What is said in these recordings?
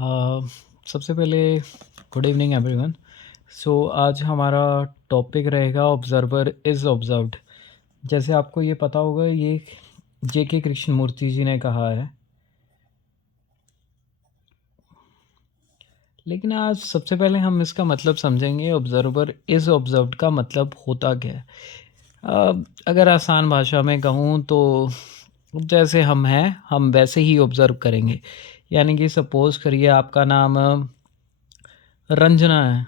अ, सबसे पहले good evening everyone. सो आज हमारा टॉपिक रहेगा ऑब्जर्वर इज़ ऑब्जर्व्ड। जैसे आपको ये पता होगा, ये जेके कृष्णमूर्ति जी ने कहा है। लेकिन आज सबसे पहले हम इसका मतलब समझेंगे, ऑब्जर्वर इज़ ऑब्जर्व्ड का मतलब होता क्या है। अगर आसान भाषा में कहूँ तो जैसे हम हैं, हम वैसे ही ऑब्ज़र्व करेंगे। यानी कि सपोज़ करिए आपका नाम रंजना है।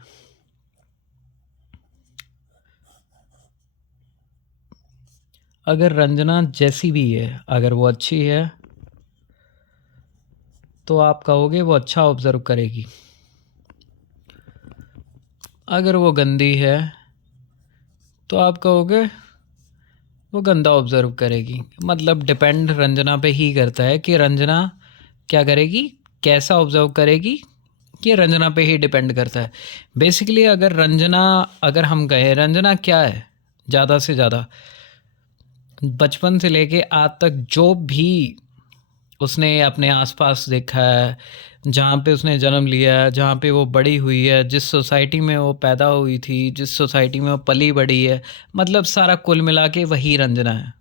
अगर रंजना जैसी भी है, अगर वो अच्छी है तो आप कहोगे वो अच्छा ऑब्ज़र्व करेगी। अगर वो गंदी है तो आप कहोगे वो गंदा ऑब्ज़र्व करेगी। मतलब डिपेंड रंजना पे ही करता है कि रंजना क्या करेगी, कैसा ऑब्ज़र्व करेगी। ये रंजना पे ही डिपेंड करता है। बेसिकली अगर हम कहें रंजना क्या है, ज़्यादा से ज़्यादा बचपन से लेके आज तक जो भी उसने अपने आसपास देखा है, जहाँ पे उसने जन्म लिया है, जहाँ पे वो बड़ी हुई है, जिस सोसाइटी में वो पैदा हुई थी, जिस सोसाइटी में वो पली बड़ी है, मतलब सारा कुल मिला के वही रंजना है।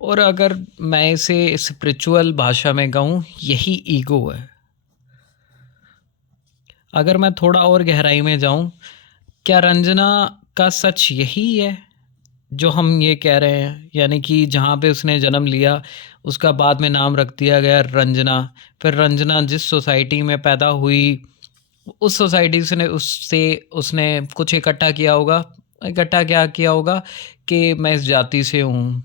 और अगर मैं इसे स्पिरिचुअल भाषा में कहूँ, यही ईगो है। अगर मैं थोड़ा और गहराई में जाऊँ, क्या रंजना का सच यही है जो हम ये कह रहे हैं? यानी कि जहाँ पे उसने जन्म लिया, उसका बाद में नाम रख दिया गया रंजना। फिर रंजना जिस सोसाइटी में पैदा हुई, उस सोसाइटी से उससे उसने कुछ इकट्ठा किया होगा। इकट्ठा क्या किया होगा कि मैं इस जाति से हूँ,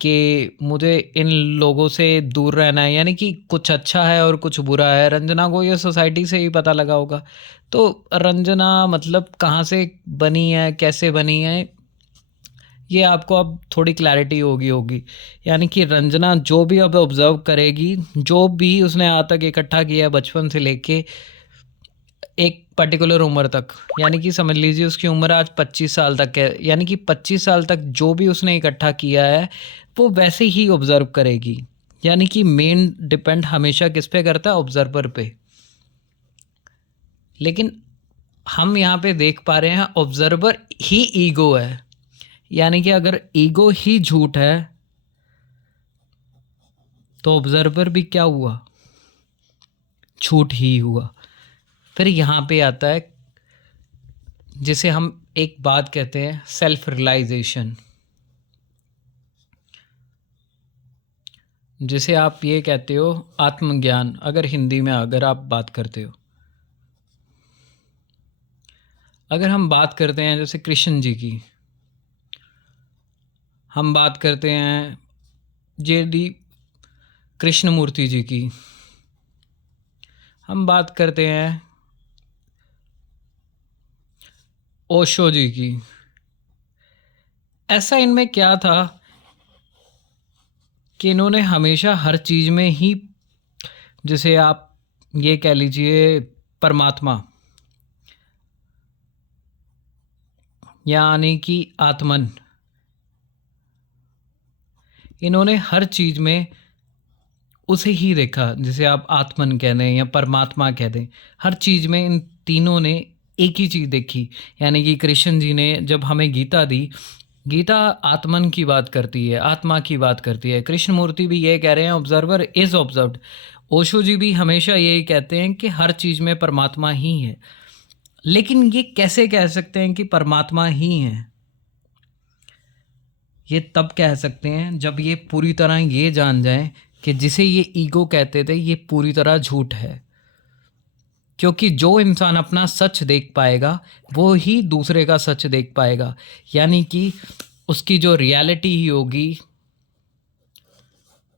कि मुझे इन लोगों से दूर रहना है। यानी कि कुछ अच्छा है और कुछ बुरा है। रंजना को ये सोसाइटी से ही पता लगा होगा। तो रंजना मतलब कहाँ से बनी है, कैसे बनी है, ये आपको अब थोड़ी क्लैरिटी होगी। यानी कि रंजना जो भी अब ऑब्ज़र्व करेगी, जो भी उसने आज तक इकट्ठा किया है बचपन से लेके एक पर्टिकुलर उम्र तक, यानी कि समझ लीजिए उसकी उम्र आज 25 साल तक है। यानी कि 25 साल तक जो भी उसने इकट्ठा किया है वो वैसे ही ऑब्ज़र्व करेगी। यानी कि मेन डिपेंड हमेशा किस पे करता है? ऑब्ज़र्वर पे। लेकिन हम यहाँ पे देख पा रहे हैं ऑब्ज़र्वर ही ईगो है। यानी कि अगर ईगो ही झूठ है तो ऑब्ज़र्वर भी क्या हुआ? झूठ ही हुआ। फिर यहाँ पे आता है जिसे हम एक बात कहते हैं, सेल्फ रियलाइजेशन। जिसे आप ये कहते हो आत्मज्ञान, अगर हिंदी में अगर आप बात करते हो। अगर हम बात करते हैं जैसे कृष्ण जी की, हम बात करते हैं जे डी कृष्णमूर्ति जी की, हम बात करते हैं ओशो जी की। ऐसा इनमें क्या था कि इन्होंने हमेशा हर चीज़ में ही, जिसे आप ये कह लीजिए परमात्मा, यानी कि आत्मन, इन्होंने हर चीज़ में उसे ही देखा। जिसे आप आत्मन कह दें या परमात्मा कह दें, हर चीज़ में इन तीनों ने एक ही चीज़ देखी। यानी कि कृष्ण जी ने जब हमें गीता दी, गीता आत्मन की बात करती है, आत्मा की बात करती है। कृष्णमूर्ति भी ये कह रहे हैं ऑब्जर्वर इज़ ऑब्जर्व्ड। ओशो जी भी हमेशा यही कहते हैं कि हर चीज़ में परमात्मा ही है। लेकिन ये कैसे कह सकते हैं कि परमात्मा ही है? ये तब कह सकते हैं जब ये पूरी तरह ये जान जाएं कि जिसे ये ईगो कहते थे ये पूरी तरह झूठ है। क्योंकि जो इंसान अपना सच देख पाएगा वो ही दूसरे का सच देख पाएगा। यानी कि उसकी जो रियलिटी ही होगी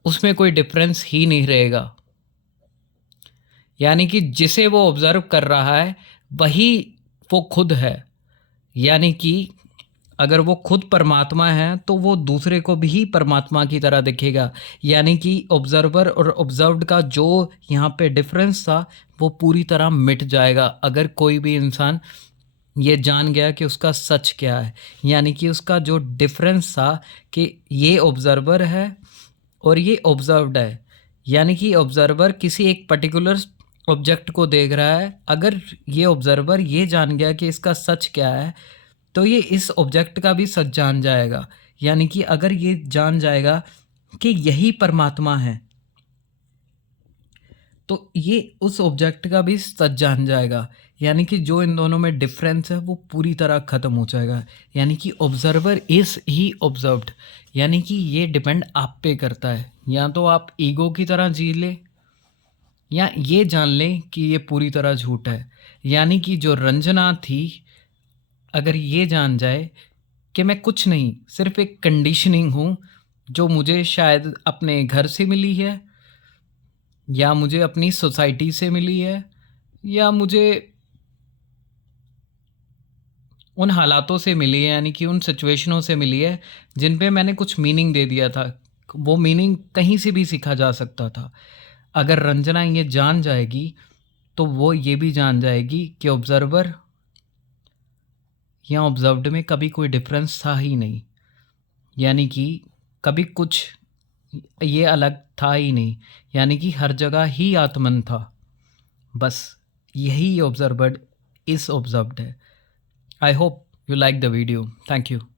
उसमें कोई डिफरेंस ही नहीं रहेगा। यानी कि जिसे वो ऑब्ज़र्व कर रहा है वही वो खुद है। यानी कि अगर वो खुद परमात्मा है तो वो दूसरे को भी परमात्मा की तरह दिखेगा। यानी कि ऑब्ज़र्वर और ऑब्ज़र्व्ड का जो यहाँ पे डिफरेंस था वो पूरी तरह मिट जाएगा अगर कोई भी इंसान ये जान गया कि उसका सच क्या है, यानी कि उसका जो डिफरेंस था कि ये ऑब्जर्वर है और ये ऑब्जर्व्ड है, यानी कि ऑब्जर्वर किसी एक पर्टिकुलर ऑब्जेक्ट को देख रहा है। अगर ये ऑब्जर्वर ये जान गया कि इसका सच क्या है, तो ये इस ऑब्जेक्ट का भी सच जान जाएगा। यानी कि अगर ये जान जाएगा कि यही परमात्मा है, तो ये उस ऑब्जेक्ट का भी सच जान जाएगा। यानी कि जो इन दोनों में डिफरेंस है वो पूरी तरह ख़त्म हो जाएगा। यानी कि ऑब्जर्वर इज़ ही ऑब्जर्व्ड, यानी कि ये डिपेंड आप पे करता है। या तो आप ईगो की तरह जी ले, या ये जान लें कि ये पूरी तरह झूठ है। यानी कि जो रंजना थी, अगर ये जान जाए कि मैं कुछ नहीं, सिर्फ एक कंडीशनिंग हूँ जो मुझे शायद अपने घर से मिली है, या मुझे अपनी सोसाइटी से मिली है, या मुझे उन हालातों से मिली है, यानी कि उन सिचुएशनों से मिली है जिन पे मैंने कुछ मीनिंग दे दिया था। वो मीनिंग कहीं से भी सीखा जा सकता था। अगर रंजना ये जान जाएगी, तो वो ये भी जान जाएगी कि ऑब्जर्वर या ऑब्जर्व्ड में कभी कोई डिफरेंस था ही नहीं। यानी कि कभी कुछ ये अलग था ही नहीं, यानी कि हर जगह ही आत्मन था। बस यही ऑब्जर्वर्ड इस ऑब्जर्व्ड है। I hope you like the video. Thank you.